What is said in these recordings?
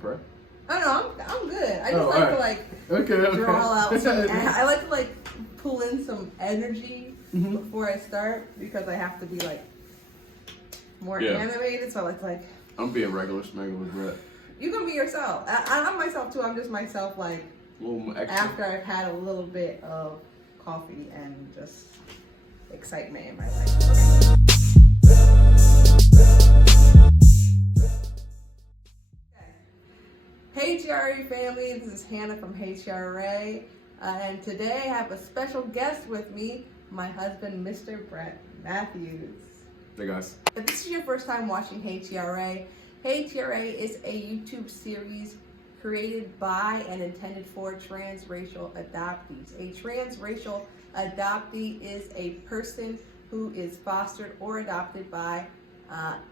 Pray? I don't know, I'm good. I just like to like draw out some, I like to like pull in some energy before I start because I have to be like more animated. So it's like I'm being regular Brett. You can be yourself. I'm myself too. I'm just myself like after I've had a little bit of coffee and just excitement in my life. Okay. Hey TRA family, this is Hannah from Hey TRA, and today I have a special guest with me, my husband, Mr. Bret Matthews. Hey guys. If this is your first time watching Hey TRA, Hey TRA is a YouTube series created by and intended for transracial adoptees. A transracial adoptee is a person who is fostered or adopted by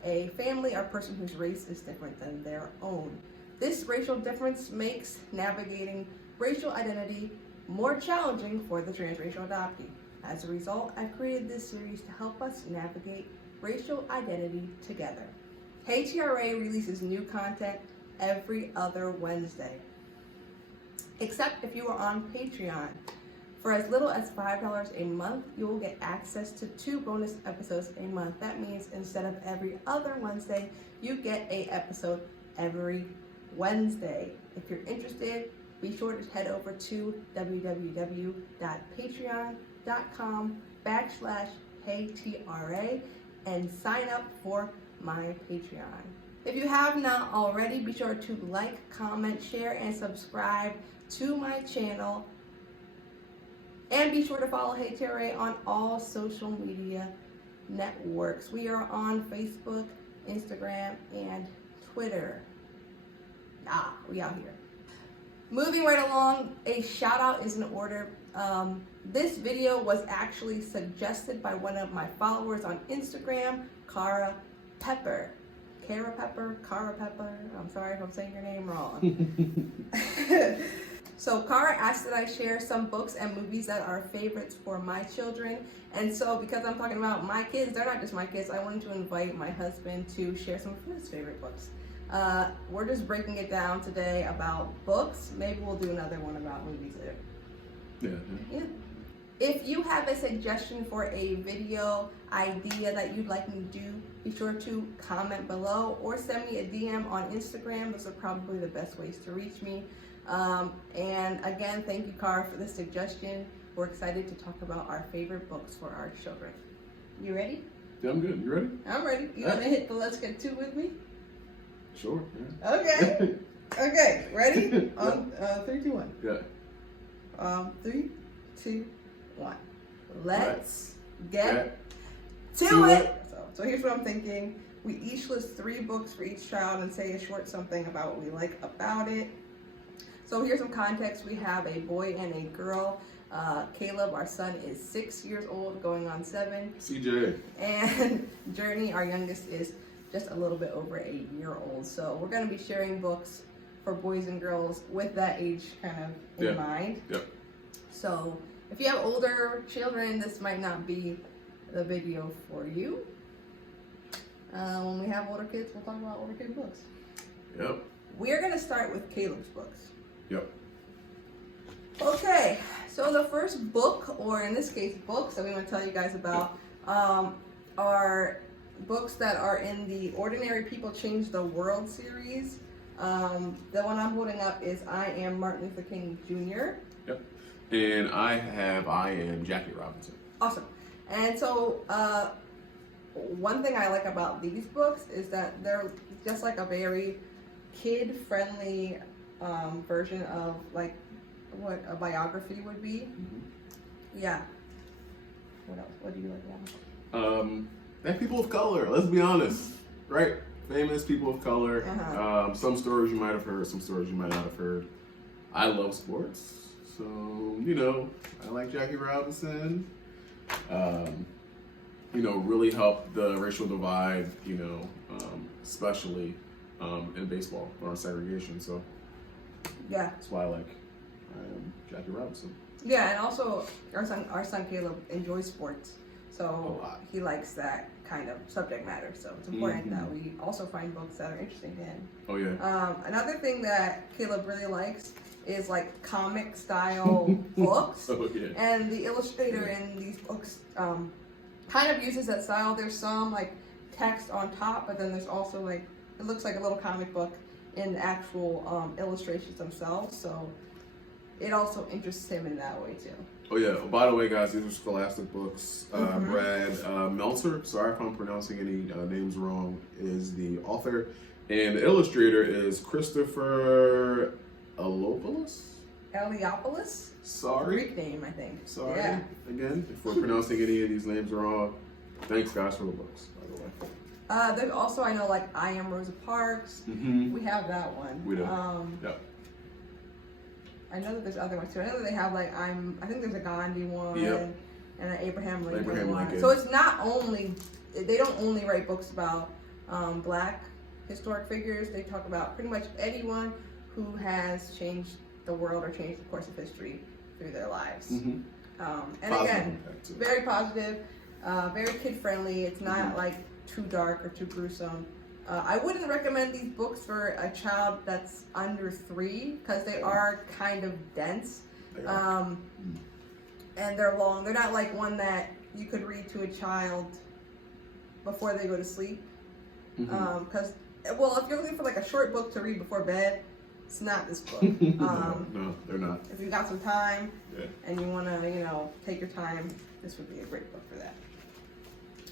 a family or person whose race is different than their own. This racial difference makes navigating racial identity more challenging for the transracial adoptee. As a result, I've created this series to help us navigate racial identity together. Hey TRA releases new content every other Wednesday, except if you are on Patreon. For as little as $5 a month, you will get access to 2 bonus episodes a month. That means instead of every other Wednesday, you get an episode every Wednesday. If you're interested, be sure to head over to www.patreon.com/HeyTRA and sign up for my Patreon. If you have not already, be sure to like, comment, share, and subscribe to my channel. And be sure to follow Hey TRA on all social media networks. We are on Facebook, Instagram, and Twitter. We out here. Moving right along, a shout out is in order. This video was actually suggested by one of my followers on Instagram, Cara Pepper. I'm sorry if I'm saying your name wrong. So Cara asked that I share some books and movies that are favorites for my children. And so because I'm talking about my kids, they're not just my kids, I wanted to invite my husband to share some of his favorite books. We're just breaking it down today about books. Maybe we'll do another one about movies later. Yeah. If you have a suggestion for a video idea that you'd like me to do, be sure to comment below or send me a DM on Instagram. Those are probably the best ways to reach me. And again, thank you, Cara, for the suggestion. We're excited to talk about our favorite books for our children. You ready? Yeah, I'm good. You ready? I'm ready. You gonna hit the let's get to with me? Sure. Yeah. Okay. Okay. Ready? On 3, 2, 1. Yeah. 3, 2, 1. Let's get to it. it. So here's what I'm thinking. We each list 3 books for each child and say a short something about what we like about it. So here's some context. We have a boy and a girl. Caleb, our son, is 6 years old, going on 7. CJ. And Journey, our youngest, is just a little bit over a year old. So we're going to be sharing books for boys and girls with that age kind of in mind. Yep. So if you have older children, this might not be the video for you. When we have older kids, we'll talk about older kid books. Yep. We're going to start with Caleb's books. Yep. Okay, so the first book, or in this case books, that we want to tell you guys about are books that are in the Ordinary People Change the World series. The one I'm holding up is I Am Martin Luther King Jr. Yep. And I Am Jackie Robinson. Awesome. And so one thing I like about these books is that they're just like a very kid-friendly version of like what a biography would be. Yeah. What else? What do you like now? And people of color, let's be honest, right? Famous people of color. Some stories you might have heard, some stories you might not have heard. I love sports, so, you know, I like Jackie Robinson. You know, really help the racial divide, you know, especially in baseball or segregation. So yeah, that's why I like Jackie Robinson. Yeah, and also our son Caleb enjoys sports, so he likes that kind of subject matter. So it's important that we also find books that are interesting to him. Oh yeah. Another thing that Caleb really likes is like comic style books. Oh yeah. And the illustrator in these books kind of uses that style. There's some like text on top, but then there's also like, it looks like a little comic book in the actual illustrations themselves. So it also interests him in that way too. Oh yeah. By the way, guys, these are Scholastic books. Brad Meltzer, sorry if I'm pronouncing any names wrong, is the author, and the illustrator is Christopher Eliopoulos? Sorry. Greek name, I think. Sorry. Yeah. Again, if we're pronouncing any of these names wrong, thanks guys for the books, by the way. There's also, I know, like I Am Rosa Parks. We have that one. We do. Yep. I know that there's other ones too. I know that they have like I think there's a Gandhi one and an Abraham Lincoln one. So it's not only, they don't only write books about Black historic figures. They talk about pretty much anyone who has changed the world or changed the course of history through their lives. And Positive again, impact, too. very positive, very kid friendly. It's not like too dark or too gruesome. I wouldn't recommend these books for a child that's under 3 because they are kind of dense. And they're long. They're not like one that you could read to a child before they go to sleep. Because, well, if you're looking for like a short book to read before bed, it's not this book. No, they're not. If you got some time and you want to, you know, take your time, this would be a great book for that.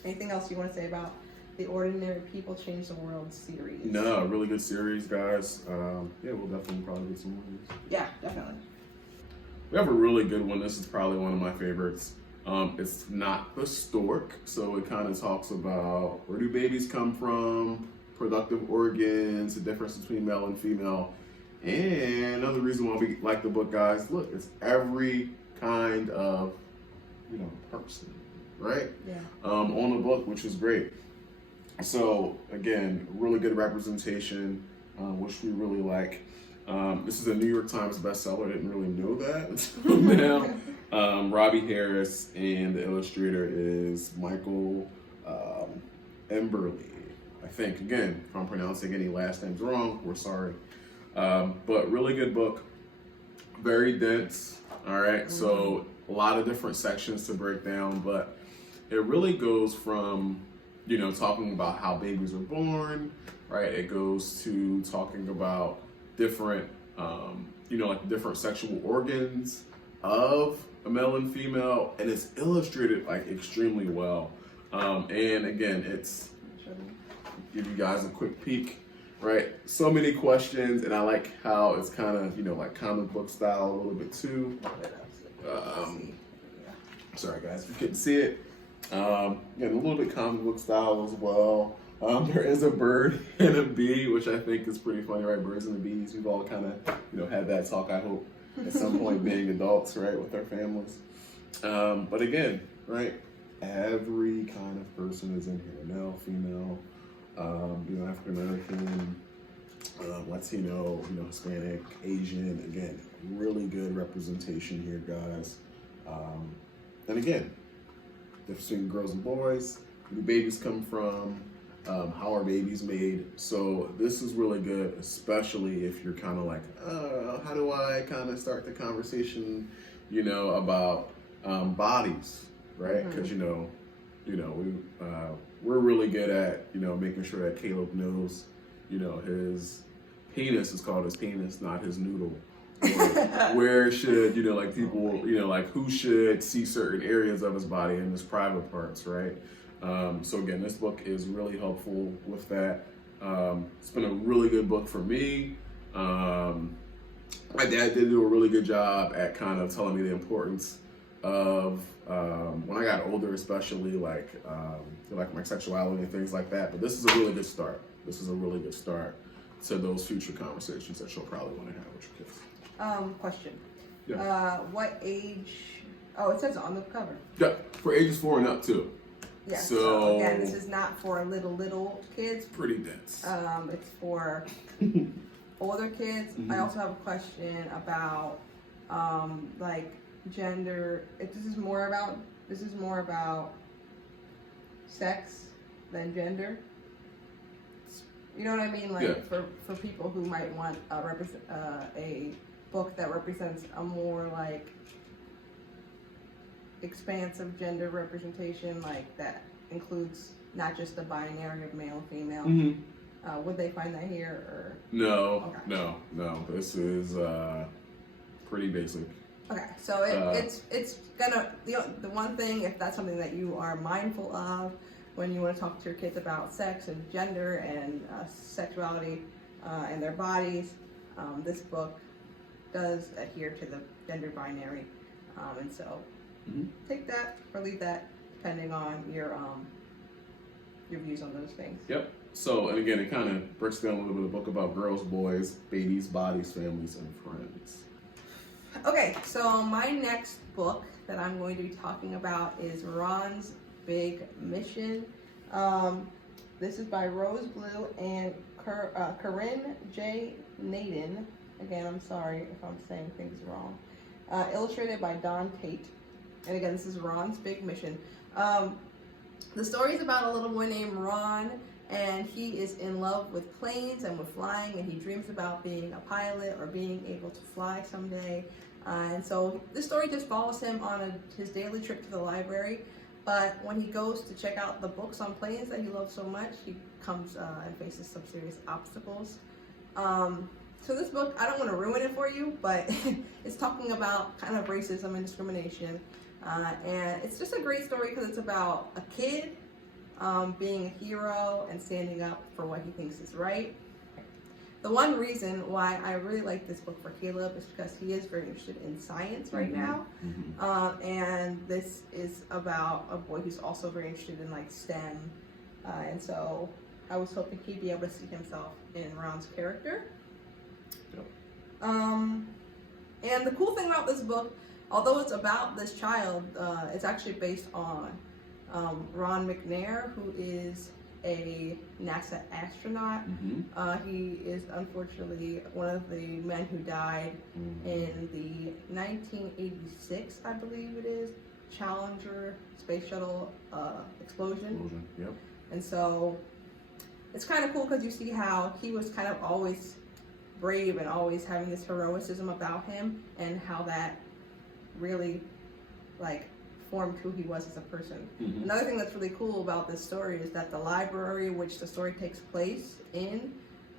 Anything else you want to say about the Ordinary People Change the World series? No, really good series, guys. Yeah, we'll definitely probably get some more of these. Yeah, definitely. We have a really good one. This is probably one of my favorites. It's not the Stork, so it kind of talks about where do babies come from, productive organs, the difference between male and female. And another reason why we like the book, guys, look, it's every kind of, you know, person, right? Yeah. On the book, which is great. So again, really good representation, which we really like. This is a New York Times bestseller. I didn't really know that until now. Robie Harris, and the illustrator is Michael Emberley. I think, again, if I'm pronouncing any last names wrong, we're sorry. But really good book, very dense. All right, so a lot of different sections to break down, but it really goes from, you know, talking about how babies are born, right? It goes to talking about different, you know, like different sexual organs of a male and female, and it's illustrated like extremely well. And again, it's give you guys a quick peek, right? So many questions, and I like how it's kind of, you know, like comic book style a little bit too. Sorry guys, if you couldn't see it. Yeah, a little bit comic book style as well. There is a bird and a bee, which I think is pretty funny, right? Birds and the bees. We've all kind of, you know, had that talk, I hope, at some point being adults, right, with our families. But again, right, every kind of person is in here, male, female, you know, African American, Latino, you know, Hispanic, Asian. Again, really good representation here, guys. And again, difference between girls and boys, where do babies come from, how are babies made. So this is really good, especially if you're kind of like, how do I kind of start the conversation, you know, about bodies, right? Because we're really good at, you know, making sure that Caleb knows, you know, his penis is called his penis, not his noodle. Or where should, you know, like people, you know, like who should see certain areas of his body and his private parts, right? So again, this book is really helpful with that. It's been a really good book for me. My dad did do a really good job at kind of telling me the importance of when I got older, especially like my sexuality and things like that. But this is a really good start. This is a really good start to those future conversations that you'll probably want to have with your kids. Question. Yeah. What age? Oh, it says on the cover. Yeah, for ages 4 and up too. Yeah. So again, this is not for little kids. Pretty dense. It's for older kids. I also have a question about like gender. This is more about sex than gender. You know what I mean? Like for people who might want a book that represents a more like expansive gender representation, like that includes not just the binary of male and female. Mm-hmm. Would they find that here or? No, okay. no. This is pretty basic. Okay, so it's gonna the one thing, if that's something that you are mindful of when you want to talk to your kids about sex and gender and sexuality and their bodies, this book does adhere to the gender binary, and so take that or leave that depending on your views on those things. Yep. So, and again, it kind of breaks down a little bit of the book about girls, boys, babies, bodies, families, and friends. Okay, so my next book that I'm going to be talking about is Ron's Big Mission. This is by Rose Blue and Corinne J. Nadeu. Again, I'm sorry if I'm saying things wrong. Illustrated by Don Tate. And again, this is Ron's Big Mission. The story is about a little boy named Ron, and he is in love with planes and with flying, and he dreams about being a pilot or being able to fly someday. And so this story just follows him on his daily trip to the library. But when he goes to check out the books on planes that he loves so much, he comes and faces some serious obstacles. So this book, I don't want to ruin it for you, but it's talking about kind of racism and discrimination. And it's just a great story because it's about a kid being a hero and standing up for what he thinks is right. The one reason why I really like this book for Caleb is because he is very interested in science right now. And this is about a boy who's also very interested in like STEM. And so I was hoping he'd be able to see himself in Ron's character. And the cool thing about this book, although it's about this child, it's actually based on Ron McNair, who is a NASA astronaut. He is unfortunately one of the men who died in the 1986, I believe it is, Challenger space shuttle explosion. Yep. And so it's kind of cool because you see how he was kind of always brave and always having this heroism about him, and how that really like formed who he was as a person. Another thing that's really cool about this story is that the library which the story takes place in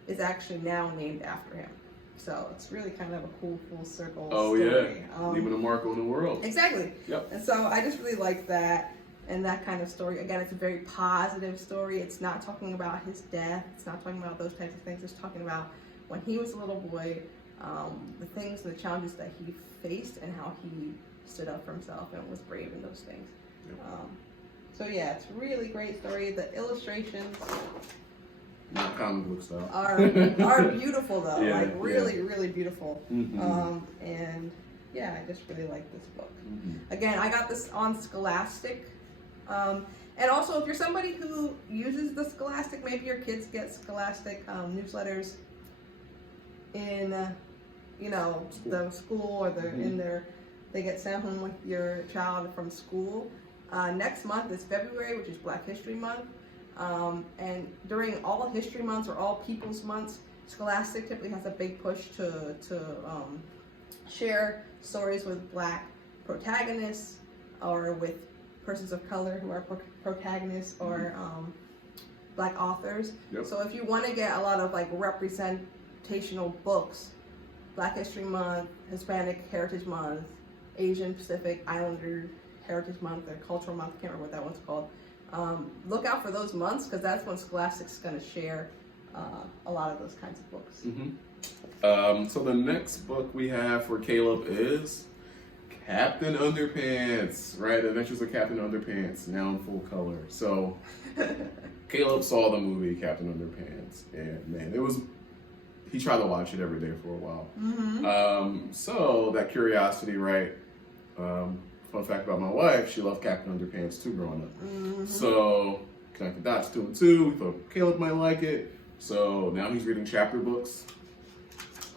is actually now named after him. So it's really kind of a cool full circle story. Leaving a mark on the world. Exactly. Yep. And so I just really like that and that kind of story. Again, it's a very positive story. It's not talking about his death. It's not talking about those types of things. It's talking about when he was a little boy, the things and the challenges that he faced and how he stood up for himself and was brave in those things. So yeah, it's a really great story. The illustrations Not comic book style. are beautiful though, really beautiful. And yeah, I just really like this book. Again, I got this on Scholastic. And also, if you're somebody who uses the Scholastic, maybe your kids get Scholastic newsletters in, the school or they get sent home with your child from school. Next month is February, which is Black History Month. And during all history months or all people's months, Scholastic typically has a big push to share stories with Black protagonists or with persons of color who are protagonists or Black authors. So if you want to get a lot of like representational books, Black History Month, Hispanic Heritage Month, Asian Pacific Islander Heritage Month, or Cultural Month, I can't remember what that one's called. Look out for those months because that's when Scholastic's going to share a lot of those kinds of books. So the next book we have for Caleb is Captain Underpants, right? Adventures of Captain Underpants, now in full color. So Caleb saw the movie Captain Underpants, and man, he tried to watch it every day for a while. So that curiosity, right? Fun fact about my wife, she loved Captain Underpants too growing up. So connected dots 2 and 2, we thought Caleb might like it. So now he's reading chapter books.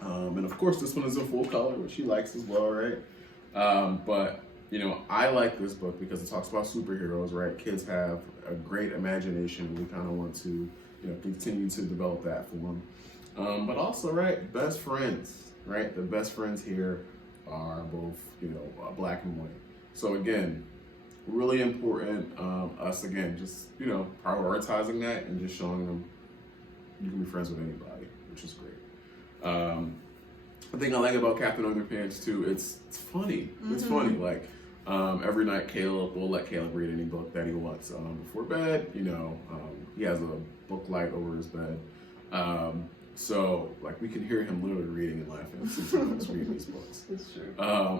And of course this one is in full color, which he likes as well, right? But you know, I like this book because it talks about superheroes, right? Kids have a great imagination. We kind of want to, you know, continue to develop that for them. But also, right, best friends, right? The best friends here are both, you know, black and white. So again, really important, us again, just, you know, prioritizing that and just showing them you can be friends with anybody, which is great. The thing I like about Captain Underpants too, it's funny. It's funny. Like every night, we'll let Caleb read any book that he wants before bed. You know, he has a book light over his bed, so like we can hear him literally reading and laughing sometimes reading these books. It's true.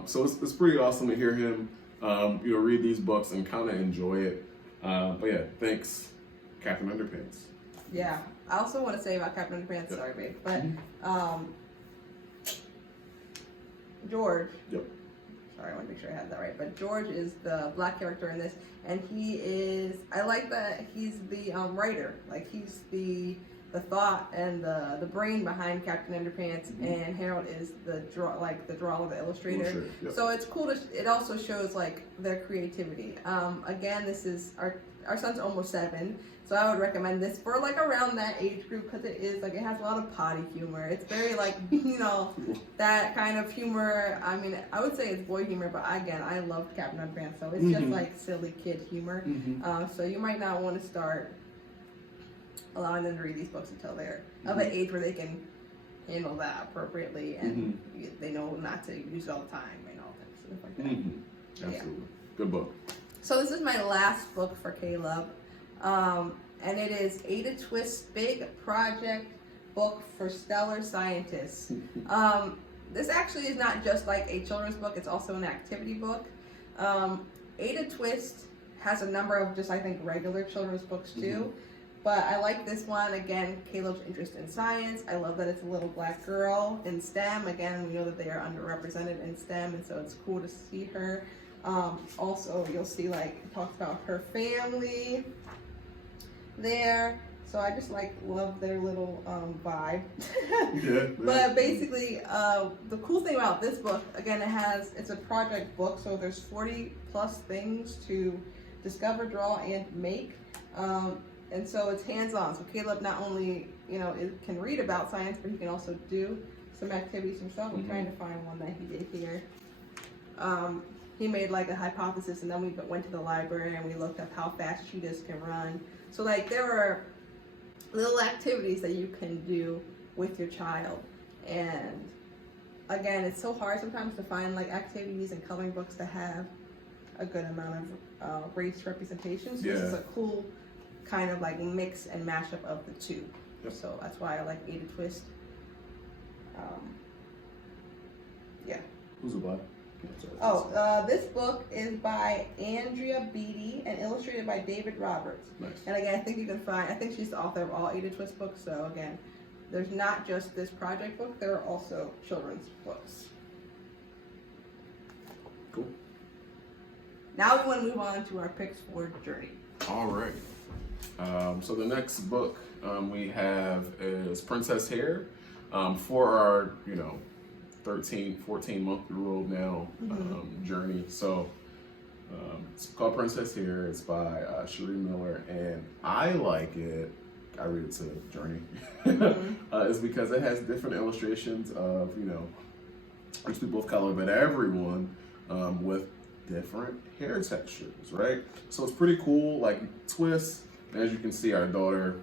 So it's pretty awesome to hear him, you know, read these books and kind of enjoy it. But yeah, thanks, Captain Underpants. Yeah, I also want to say about Captain Underpants. Yep. Sorry, babe, but George. Yep. Sorry, I want to make sure I had that right. But George is the black character in this, and he is. I like that he's the writer. Like he's the thought and the brain behind Captain Underpants, and Harold is the drawer, the illustrator. Sure. Yep. So it's cool to. It also shows like their creativity. Again, this is our son's almost 7. So I would recommend this for like around that age group because it is like it has a lot of potty humor. It's very like you know that kind of humor. I mean, I would say it's boy humor, but again, I love Captain Underpants, so it's just like silly kid humor. So you might not want to start allowing them to read these books until they're of an age where they can handle that appropriately and they know not to use it all the time and all that stuff like that. Absolutely, Yeah. good book. So this is my last book for Caleb. And it is Ada Twist's Big Project book for stellar scientists. This actually is not just like a children's book, it's also an activity book. Ada Twist has a number of just, I think, regular children's books too. But I like this one. Again, Caleb's interest in science. I love that it's a little black girl in STEM. Again, we know that they are underrepresented in STEM, and so it's cool to see her. Also, you'll see like it talks about her family there, so I just love their little vibe. But basically, the cool thing about this book, again, it's a project book, so there's 40 plus things to discover, draw, and make, and so it's hands-on. So Caleb not only can read about science, but he can also do some activities himself. I'm trying to find one that he did here. He made like a hypothesis, and then we went to the library and we looked up how fast cheetahs can run. So like there are little activities that you can do with your child. And again, it's so hard sometimes to find like activities and coloring books that have a good amount of race representation. So this is a cool kind of like mix and mashup of the two. So that's why I like Ada Twist. Who's it by? This book is by Andrea Beatty and illustrated by David Roberts. Nice. And again, I think she's the author of all Ada Twist books. So again, there's not just this project book, there are also children's books. Cool. Now we want to move on to our picks for Journey. All right. So the next book we have is Princess Hair for our, 13, 14-month-year-old now journey. So it's called Princess Hair. It's by Cherie Miller, and I like it. I read it to Journey. It's because it has different illustrations of rich people of color, but everyone with different hair textures, right? So it's pretty cool, like twists. As you can see, our daughter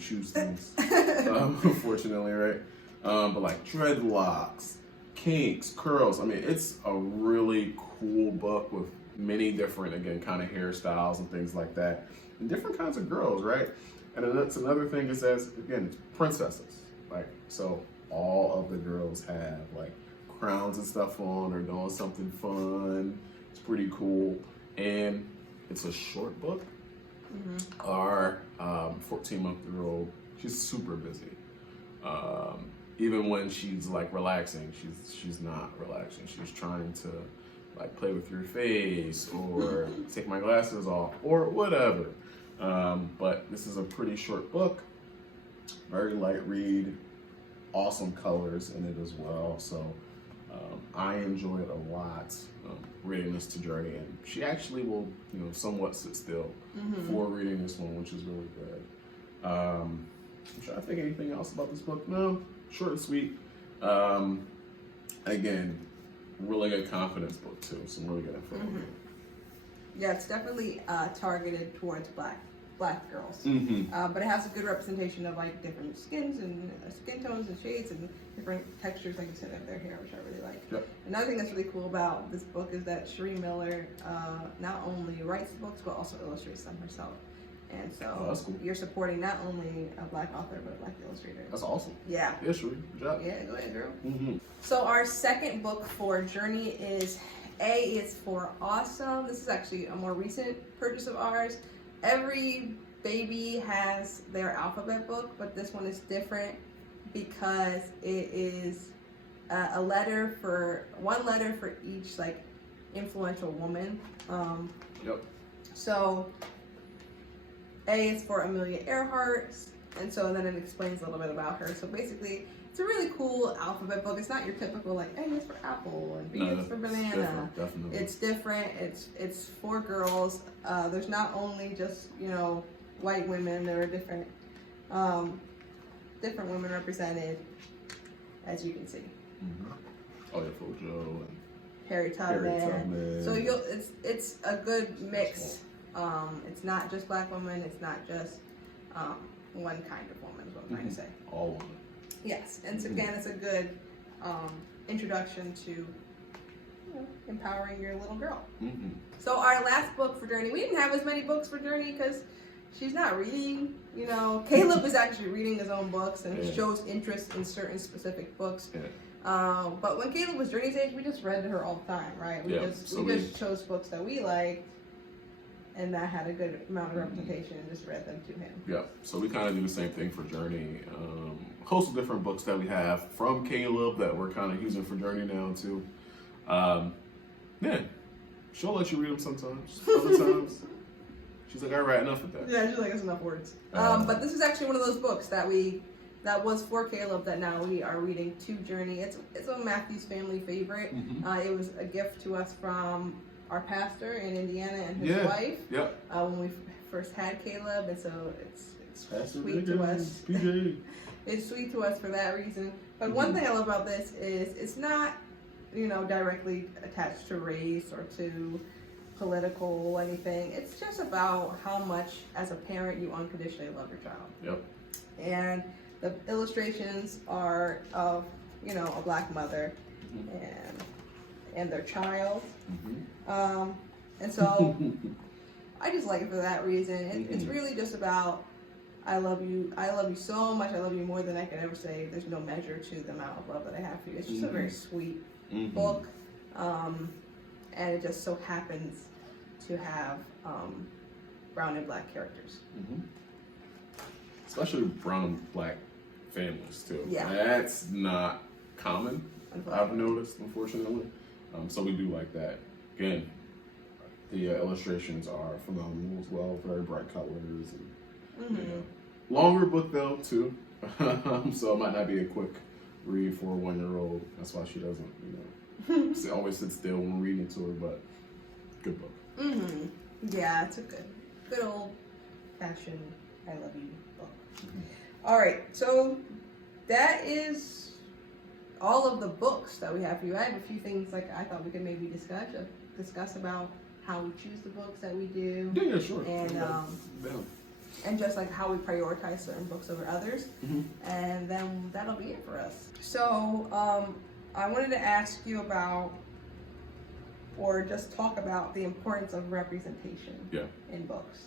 chooses things, unfortunately, right? But like dreadlocks, kinks, curls. I mean, it's a really cool book with many different, again, kind of hairstyles and things like that, and different kinds of girls, right? And that's another thing. It says, again, it's princesses, like, so all of the girls have like crowns and stuff on, or doing something fun. It's pretty cool, and it's a short book. Our 14-month-year-old, she's super busy. Even when she's like relaxing, she's not relaxing. She's trying to like play with your face or take my glasses off or whatever. But this is a pretty short book, very light read, awesome colors in it as well. So I enjoyed a lot reading this to Journey, and she actually will, somewhat sit still for reading this one, which is really good. I'm trying to think anything else about this book. No, short and sweet. Again, really good confidence book too. Some really good info. Yeah, it's definitely targeted towards black girls, but it has a good representation of like different skins and skin tones and shades and different textures, like you said, of their hair, which I really like. Yep. Another thing that's really cool about this book is that Cherie Miller not only writes the books but also illustrates them herself. And so that's cool. You're supporting not only a black author but a black illustrator. That's awesome. Yeah. Yeah, Cherie, good job. Yeah, go ahead, girl. So our second book for Journey is A is for Awesome. This is actually a more recent purchase of ours. Every baby has their alphabet book, but this one is different because it is one letter for each like influential woman. Yep. So A is for Amelia Earhart, and so then it explains a little bit about her. So basically, it's a really cool alphabet book. It's not your typical like A is for apple and B is for banana. Definitely. It's different. It's for girls. There's not only just white women. There are different women represented, as you can see. Oh yeah, Fojo and Harriet Tubman. So it's a good mix. It's not just black women. It's not just one kind of woman. Is what I'm trying to say. All women. Yes, and so again, it's a good introduction to empowering your little girl. So our last book for Journey, we didn't have as many books for Journey because she's not reading. Caleb is actually reading his own books and shows interest in certain specific books. But when Caleb was Journey's age, we just read to her all the time, right? We just chose books that we liked and that had a good amount of representation and just read them to him. Yeah, so we kind of do the same thing for Journey. A host of different books that we have from Caleb that we're kind of using for Journey now too. She'll let you read them sometimes. Other times, she's like, all right, enough of that. Yeah, she's like, that's enough words. But this is actually one of those books that was for Caleb that now we are reading to Journey. It's a Matthew's family favorite. It was a gift to us from our pastor in Indiana and his wife. When we first had Caleb, and so it's sweet to us. It's sweet to us for that reason. But one thing I love about this is it's not, directly attached to race or to political anything. It's just about how much, as a parent, you unconditionally love your child. And the illustrations are of, a black mother and their child. And so I just like it for that reason. It's really just about, I love you so much. I love you more than I can ever say. There's no measure to the amount of love that I have for you. It's just a very sweet book. And it just so happens to have brown and black characters. Especially brown and black families too. Yeah. That's not common, I've noticed, unfortunately. So we do like that. Again, the illustrations are phenomenal as well. Very bright colors. And, longer book though too. So it might not be a quick read for a 1-year-old. That's why she doesn't, she always sits still when reading to her. But good book. Yeah, it's a good old fashioned I love you book. All right, so that is all of the books that we have for you. I have a few things like I thought we could maybe discuss about how we choose the books that we do. Yeah, sure. And just like how we prioritize certain books over others. And then that'll be it for us. So I wanted to ask you about, or just talk about, the importance of representation in books.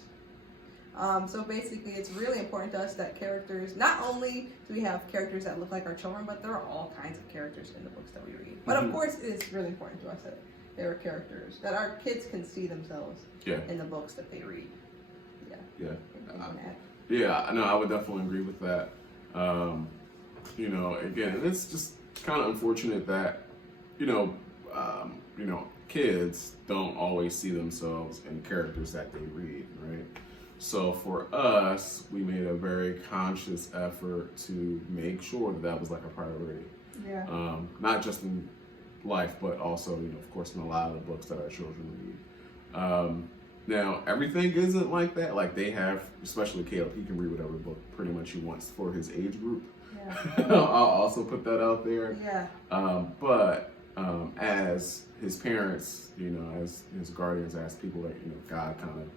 So basically, it's really important to us that characters, not only do we have characters that look like our children, but there are all kinds of characters in the books that we read. But of course, it is really important to us that there are characters, that our kids can see themselves in the books that they read. I know, I would definitely agree with that. Again, it's just kind of unfortunate that, kids don't always see themselves in characters that they read, right? So for us, we made a very conscious effort to make sure that was like a priority. Not just in life, but also, of course, in a lot of the books that our children read. Now, everything isn't like that. Like they have, especially Caleb, he can read whatever book pretty much he wants for his age group. Yeah. I'll also put that out there. Yeah. But as his parents, as his guardians, as people that, God kind of,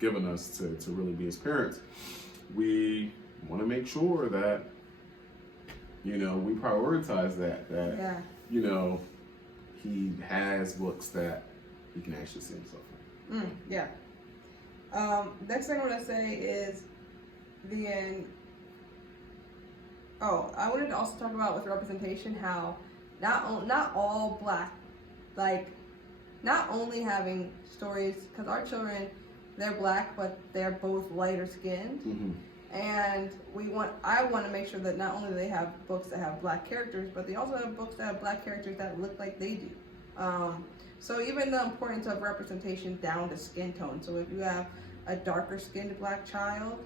given us to really be his parents, we want to make sure that, we prioritize that, yeah. He has books that he can actually see himself in. Yeah. Next thing I want to say is I wanted to also talk about with representation how not all Black, like not only having stories, because our children, they're Black, but they're both lighter skinned. Mm-hmm. And I want to make sure that not only do they have books that have Black characters, but they also have books that have Black characters that look like they do. So even the importance of representation down to skin tone. So if you have a darker skinned Black child,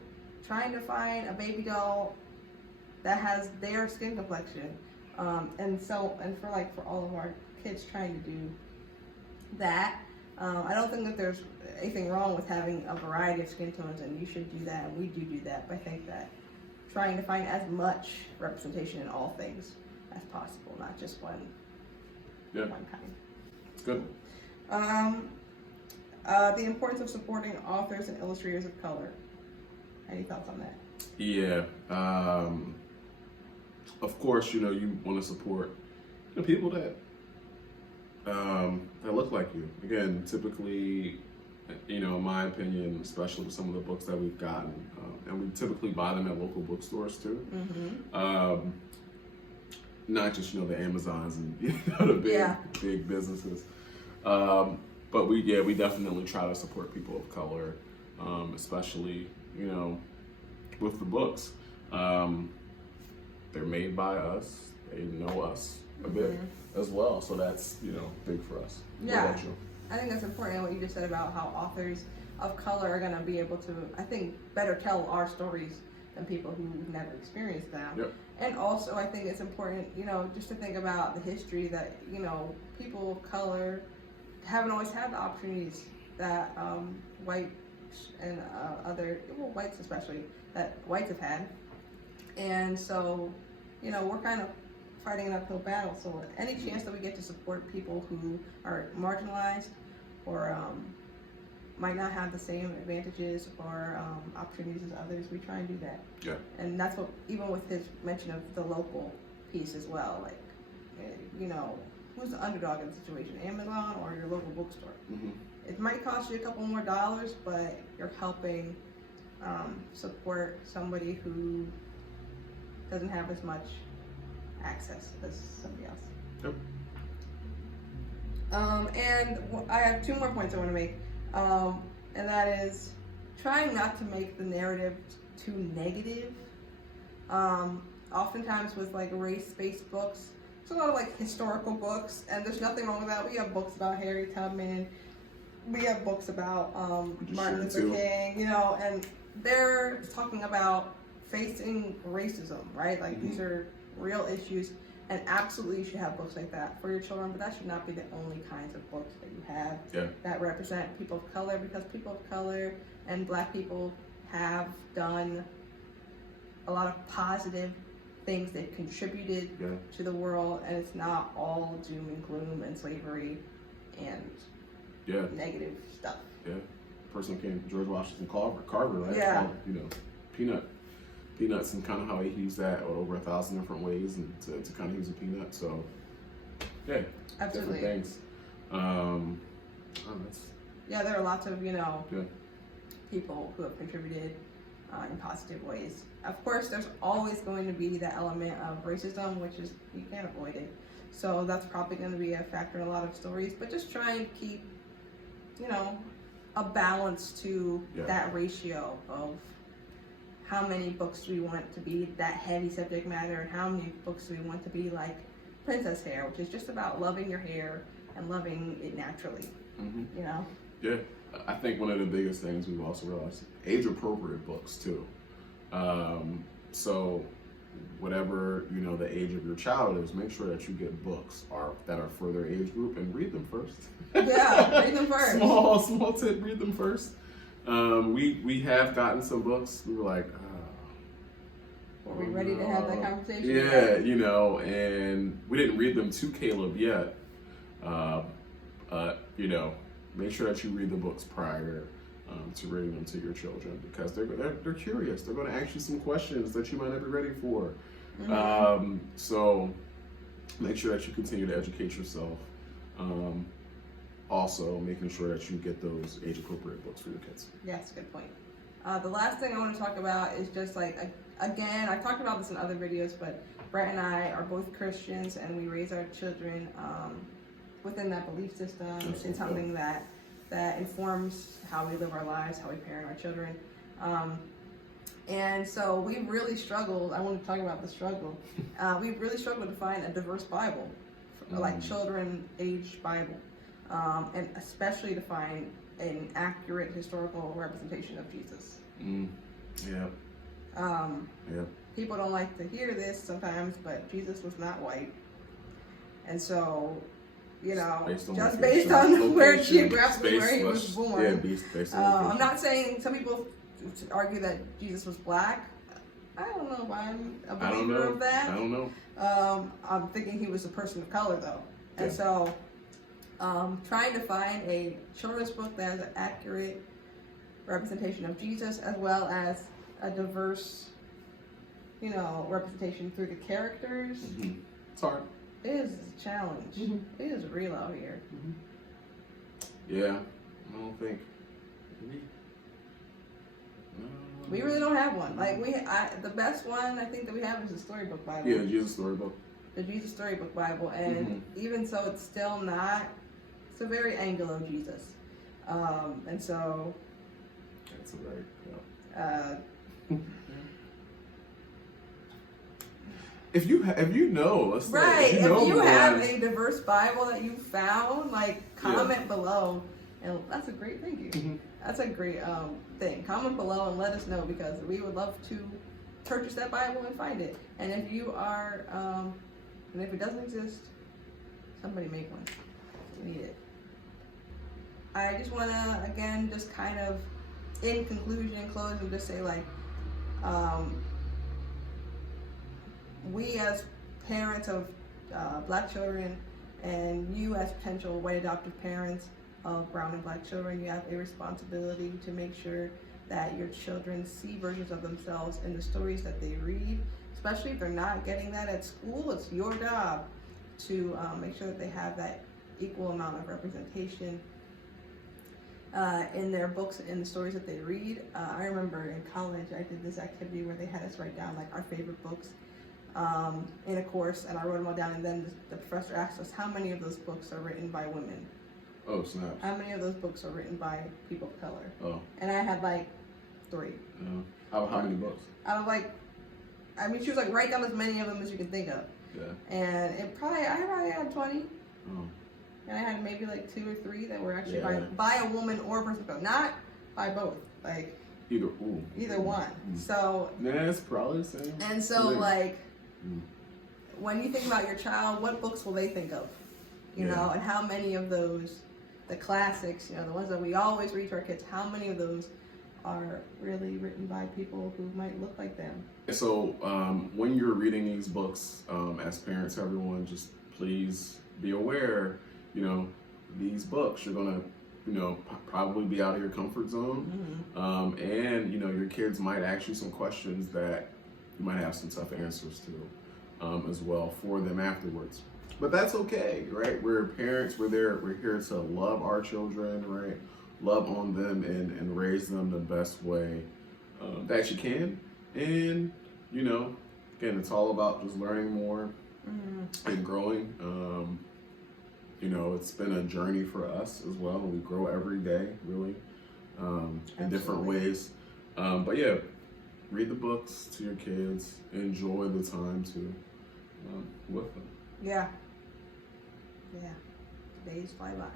trying to find a baby doll that has their skin complexion, and for all of our kids trying to do that. I don't think that there's anything wrong with having a variety of skin tones, and you should do that, and we do that. But I think that trying to find as much representation in all things as possible, not just one kind. It's good. The importance of supporting authors and illustrators of color. Any thoughts on that? Yeah. Of course, you want to support the people that look like you. Again, typically, in my opinion, especially with some of the books that we've gotten, and we typically buy them at local bookstores too. Mm-hmm. Not just the Amazons and the big businesses, but we definitely try to support people of color, especially with the books. They're made by us. They know us a bit as well, so that's big for us. Yeah, what about you? I think that's important what you just said about how authors of color are going to be able to, I think, better tell our stories than people who've never experienced them. Yep. And also, I think it's important, just to think about the history that people of color haven't always had the opportunities that whites and whites especially, that whites have had. And so, we're kind of fighting an uphill battle. So any chance that we get to support people who are marginalized or might not have the same advantages or opportunities as others, we try and do that. Yeah. And that's what, even with his mention of the local piece as well, like, who's the underdog in the situation, Amazon or your local bookstore? Mm-hmm. It might cost you a couple more dollars, but you're helping support somebody who doesn't have as much access as somebody else. Yep. And I have two more points I want to make, and that is trying not to make the narrative too negative. Oftentimes with like race-based books, there's a lot of like historical books, and there's nothing wrong with that. We have books about Harry Tubman, we have books about Martin Luther King, and they're talking about facing racism, right? Like these are real issues, and absolutely you should have books like that for your children, but that should not be the only kinds of books that you have that represent people of color, because people of color and Black people have done a lot of positive things. They've contributed to the world, and it's not all doom and gloom and slavery and negative stuff. Yeah. Person came, George Washington Carver, right? Yeah. Called, peanuts, and kind of how he used that over 1,000 different ways, and to kind of use a peanut. So, absolutely. Different things. There are lots of people who have contributed in positive ways. Of course, there's always going to be that element of racism, which is, you can't avoid it. So that's probably going to be a factor in a lot of stories. But just try and keep, a balance to that ratio of how many books do we want to be that heavy subject matter, and how many books do we want to be like Princess Hair, which is just about loving your hair and loving it naturally. Yeah, I think one of the biggest things we've also realized, age-appropriate books too. So whatever, you know, the age of your child is, make sure that you get books that are for their age group and read them first. Yeah, read them first. Small tip, read them first. We have gotten some books. We were like, were we ready to have that conversation? Yeah, you know, and we didn't read them to Caleb yet. You know, make sure that you read the books prior to reading them to your children, because they're curious. They're going to ask you some questions that you might not be ready for. Mm-hmm. So make sure that you continue to educate yourself. Also, making sure that you get those age-appropriate books for your kids. Yes, good point. The last thing I want to talk about is just like, again, I've talked about this in other videos, but Bret and I are both Christians, and we raise our children within that belief system. It's something that informs how we live our lives, how we parent our children. And so we really struggled. I want to talk about the struggle. We really struggled to find a diverse Bible, like children age Bible, and especially to find an accurate historical representation of Jesus. People don't like to hear this sometimes, but Jesus was not white. And so, you know, just based on where geographically where he was born. Based on I'm not saying, some people argue that Jesus was black. I don't know if I'm a believer of that. I don't know. I'm thinking he was a person of color though. And so, trying to find a children's book that has an accurate representation of Jesus, as well as a diverse, you know, representation through the characters. Mm-hmm. It's hard. It is a challenge. Mm-hmm. It is real out here. Mm-hmm. Yeah, I don't think. We really don't have one. Like the best one I think that we have is the Storybook Bible. Yeah, the Jesus Storybook. The Jesus Storybook Bible, and even so, it's still not. It's a very Anglo Jesus, and so. That's a very. If you know, let's right. If you have a diverse Bible that you found, like comment below, and that's a great thank you. Mm-hmm. That's a great thing. Comment below and let us know, because we would love to purchase that Bible and find it. And if you are, and if it doesn't exist, somebody make one. We need it. I just want to again just kind of, in conclusion, close and just say like. We as parents of black children, and you as potential white adoptive parents of brown and black children, you have a responsibility to make sure that your children see versions of themselves in the stories that they read, especially if they're not getting that at school. It's your job to make sure that they have that equal amount of representation in their books and in the stories that they read. I remember in college I did this activity where they had us write down like our favorite books in a course, and I wrote them all down, and then the professor asked us how many of those books are written by women. Oh, snap. How many of those books are written by people of color? Oh. And I had like 3. How many books? I was like, I mean, she was like, write down as many of them as you can think of. Yeah. And I probably had 20. Oh. And I had maybe like 2 or 3 that were actually by a woman or a person of color, not by both. Like either one. So yeah, it's probably the same. And so like. When you think about your child, what books will they think of? You know, and how many of those, the classics, you know, the ones that we always read to our kids, how many of those are really written by people who might look like them? So when you're reading these books, as parents, everyone, just please be aware, you know, these books, you're going to, you know, probably be out of your comfort zone. And, you know, your kids might ask you some questions that you might have some tough answers to as well for them afterwards. But that's okay, right? We're parents, we're here to love our children, right? Love on them and raise them the best way that you can. And, you know, again, it's all about just learning more and growing. You know, it's been a journey for us as well. We grow every day, really, in different ways. But yeah, read the books to your kids. Enjoy the time with them. Yeah. Days fly by.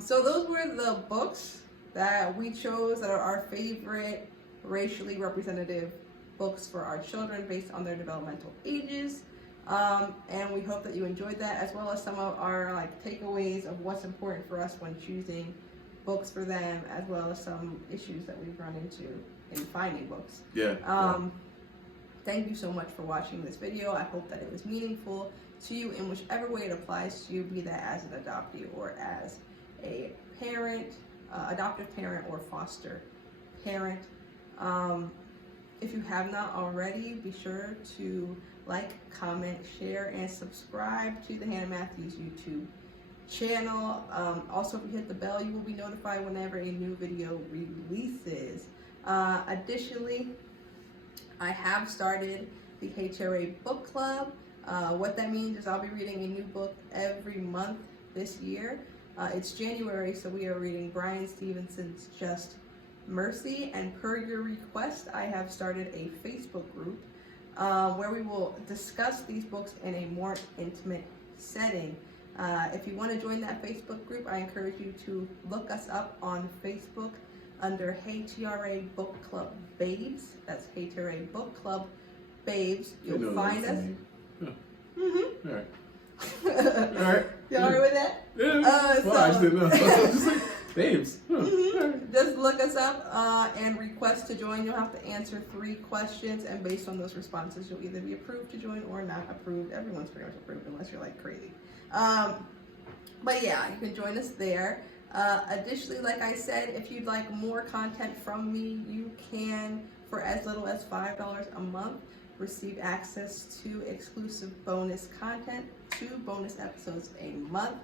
So those were the books that we chose that are our favorite racially representative books for our children based on their developmental ages. And we hope that you enjoyed that, as well as some of our like takeaways of what's important for us when choosing books for them, as well as some issues that we've run into in finding books. Thank you so much for watching this video. I hope that it was meaningful to you in whichever way it applies to you, be that as an adoptee or as a parent, adoptive parent or foster parent. If you have not already, be sure to like, comment, share, and subscribe to the Hannah Matthews YouTube channel. Also, if you hit the bell, you will be notified whenever a new video releases. Additionally, I have started the HRA book club. What that means is I'll be reading a new book every month this year. It's January, so we are reading Brian Stevenson's Just Mercy, and per your request, I have started a Facebook group where we will discuss these books in a more intimate setting. If you want to join that Facebook group, I encourage you to look us up on Facebook under HRA Book Club Babes. That's HRA Book Club Babes. You'll find us. All right. All right. You alright with that? Yeah. Well, I just didn't know. Just like, babes. Just look us up and request to join. You'll have to answer 3 questions, and based on those responses, you'll either be approved to join or not approved. Everyone's pretty much approved unless you're like crazy. But yeah, you can join us there. Additionally, like I said, if you'd like more content from me, you can, for as little as $5 a month, receive access to exclusive bonus content, 2 bonus episodes a month,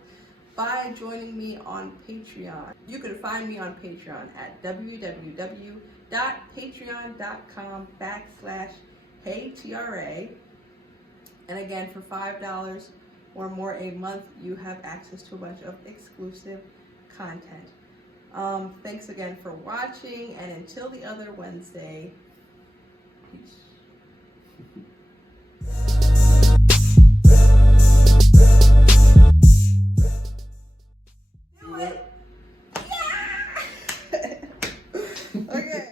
by joining me on Patreon. You can find me on Patreon at www.patreon.com/HeyTRA. And again, for $5 or more a month, you have access to a bunch of exclusive content. Thanks again for watching, and until the other Wednesday, peace. Do it. Yeah! Okay.